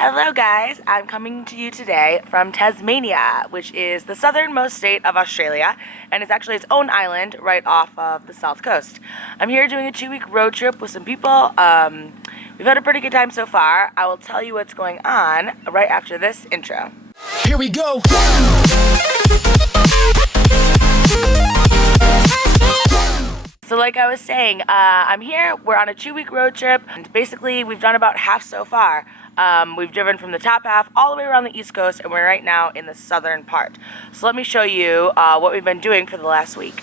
Hello guys, I'm coming to you today from Tasmania, which is the southernmost state of Australia, and it's actually its own island right off of the south coast. I'm here doing a 2-week road trip with some people. We've had a pretty good time so far. I will tell you what's going on right after this intro. Here we go! So like I was saying, I'm here, we're on a 2-week road trip, and basically we've done about half so far. We've driven from the top half all the way around the east coast, and we're right now in the southern part. So let me show you what we've been doing for the last week.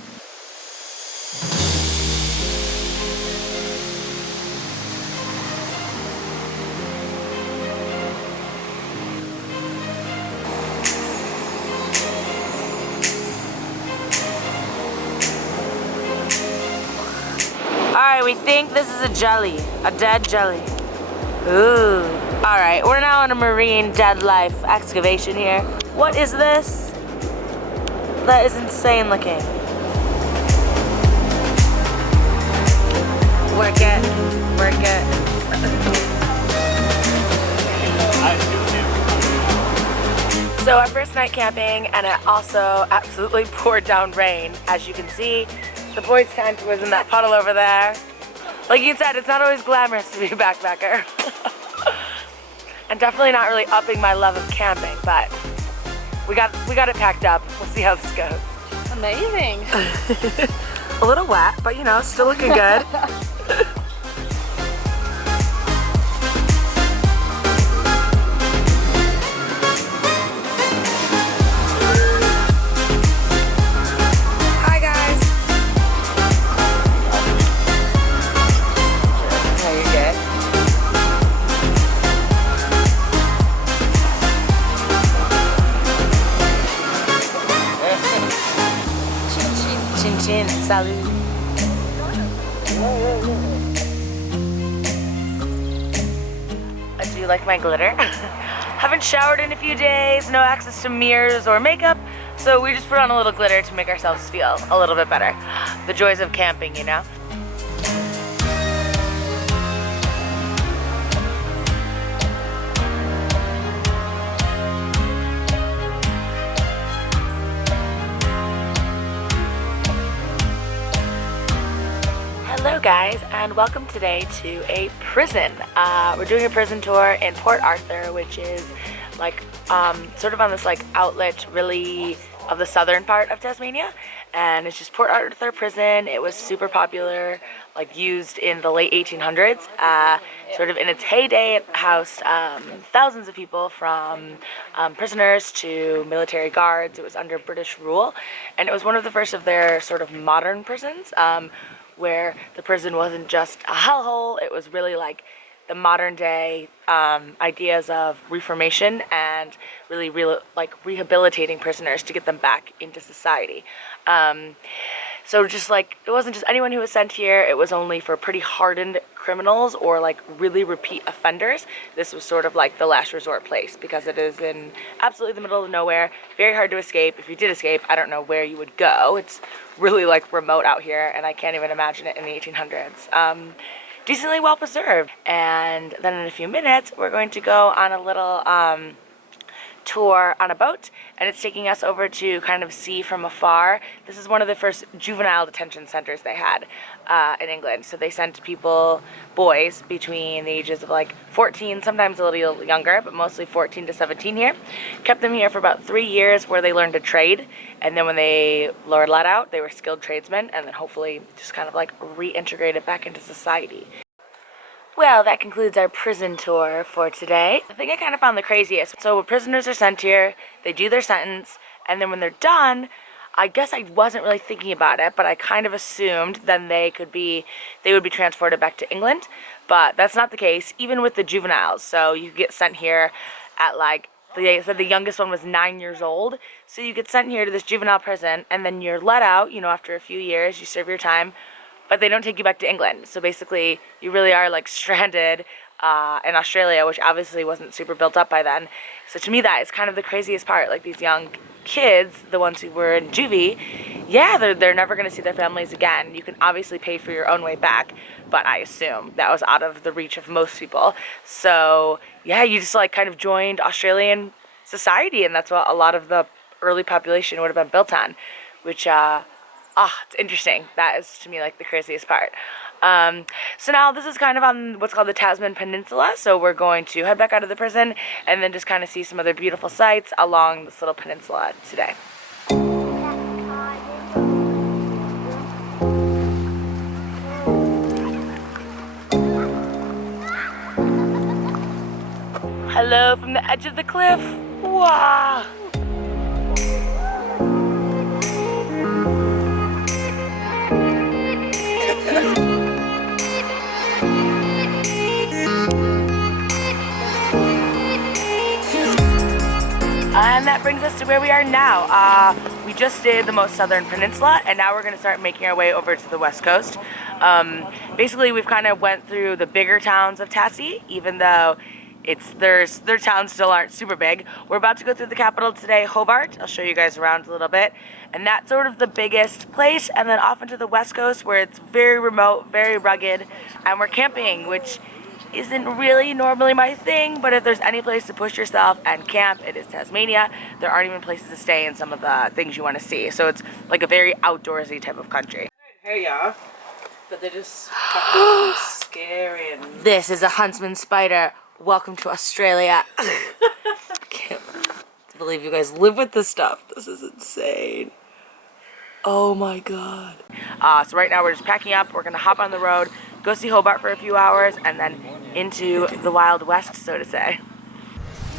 Alright, we think this is a jelly, a dead jelly. Ooh. Alright, we're now on a marine dead life excavation here. What is this? That is insane looking. Work it. Work it. So our first night camping, and it also absolutely poured down rain. As you can see, the boys' tent was in that puddle over there. Like you said, it's not always glamorous to be a backpacker. And definitely not really upping my love of camping, but we got it packed up. We'll see how this goes. Amazing. A little wet, but you know, still looking good. Salud. Do you like my glitter? Haven't showered in a few days, no access to mirrors or makeup, so we just put on a little glitter to make ourselves feel a little bit better. The joys of camping, you know? Hello guys, and welcome today to a prison. We're doing a prison tour in Port Arthur, which is like sort of on this like outlet really of the southern part of Tasmania, and it's just Port Arthur prison. It was super popular, like used in the late 1800s. Sort of in its heyday, it housed thousands of people, from prisoners to military guards. It was under British rule, and it was one of the first of their sort of modern prisons, where the prison wasn't just a hellhole. It was really like the modern day ideas of reformation and really like rehabilitating prisoners to get them back into society. So just like, it wasn't just anyone who was sent here, it was only for pretty hardened criminals or like really repeat offenders. This was sort of like the last resort place because it is in absolutely the middle of nowhere, very hard to escape. If you did escape, I don't know where you would go. It's really like remote out here, and I can't even imagine it in the 1800s. Decently well preserved. And then in a few minutes, we're going to go on a little tour on a boat, and it's taking us over to kind of see from afar. This is one of the first juvenile detention centers they had in England. So they sent people, boys, between the ages of like 14, sometimes a little younger, but mostly 14 to 17 here. Kept them here for about 3 years where they learned a trade, and then when they were let out, they were skilled tradesmen, and then hopefully just kind of like reintegrated back into society. Well, that concludes our prison tour for today. I think I kind of found the craziest. So when prisoners are sent here, they do their sentence, and then when they're done, I guess I wasn't really thinking about it, but I kind of assumed then they would be transported back to England, but that's not the case, even with the juveniles. So you get sent here at like, they said the youngest one was 9 years old, so you get sent here to this juvenile prison, and then you're let out, you know, after a few years, you serve your time, but they don't take you back to England. So basically, you really are like stranded in Australia, which obviously wasn't super built up by then. So to me, that is kind of the craziest part. Like these young kids, the ones who were in juvie, yeah, they're never going to see their families again. You can obviously pay for your own way back, but I assume that was out of the reach of most people. So yeah, you just like kind of joined Australian society, and that's what a lot of the early population would have been built on, which it's interesting. That is to me like the craziest part. So now this is kind of on what's called the Tasman Peninsula, so we're going to head back out of the prison and then just kind of see some other beautiful sights along this little peninsula today. Hello from the edge of the cliff. Wow. And that brings us to where we are now. We just did the most southern peninsula, and now we're going to start making our way over to the west coast. Basically, we've kind of went through the bigger towns of Tassie, even though their towns still aren't super big. We're about to go through the capital today, Hobart. I'll show you guys around a little bit. And that's sort of the biggest place, and then off into the west coast where it's very remote, very rugged, and we're camping, which isn't really normally my thing, but if there's any place to push yourself and camp, it is Tasmania. There aren't even places to stay in some of the things you want to see, so it's like a very outdoorsy type of country. Here you are, but they're just fucking scary. And this is a huntsman spider. Welcome to Australia. I can't believe you guys live with this stuff. This is insane. Oh my god. So right now we're just packing up. We're gonna hop on the road, go see Hobart for a few hours, and then into the Wild West, so to say.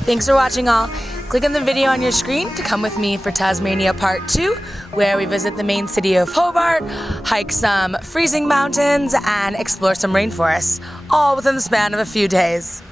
Thanks for watching all. Click on the video on your screen to come with me for Tasmania Part 2, where we visit the main city of Hobart, hike some freezing mountains, and explore some rainforests, all within the span of a few days.